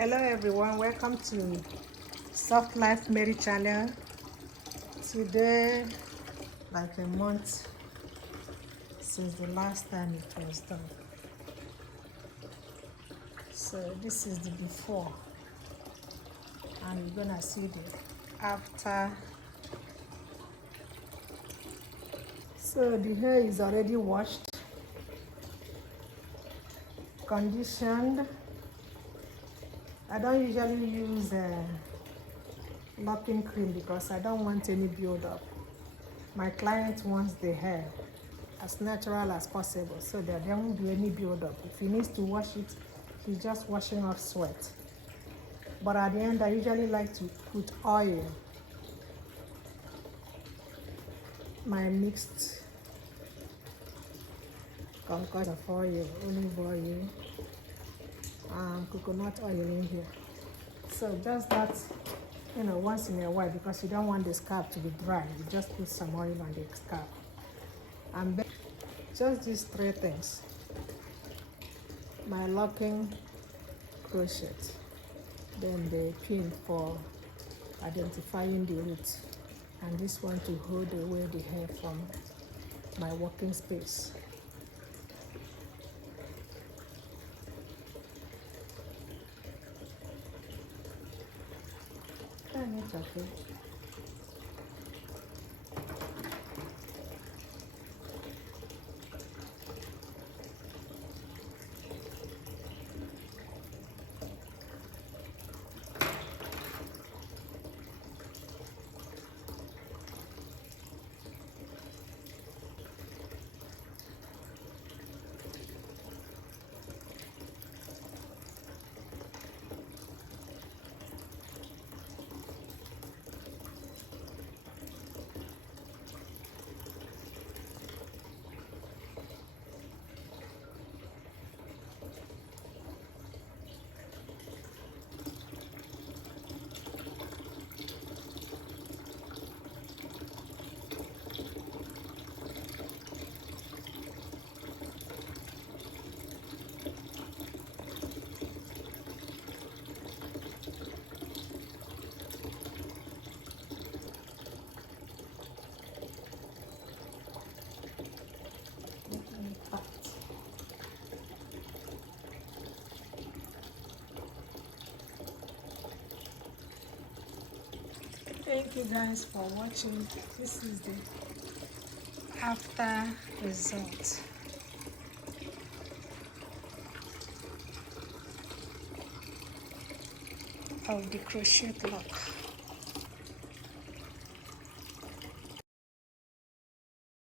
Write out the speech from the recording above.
Hello everyone, welcome to Soft Life Mary channel. Today, like a month since the last time it was done. So this is the before, and you're gonna see the after. So the hair is already washed, conditioned. I don't usually use locking cream because I don't want any build up. My client wants the hair as natural as possible so that there won't be any build up. If he needs to wash it, he's just washing off sweat. But at the end, I usually like to put oil, my mixed concoction of oil, olive oil, and coconut oil in here. So just that, once in a while, because you don't want the scalp to be dry, you just put some oil on the scalp. And then just these three things: my locking crochet, then the pin for identifying the root, and this one to hold away the hair from my working space. And it's okay. Thank you guys for watching. This is the after result of the crochet lock.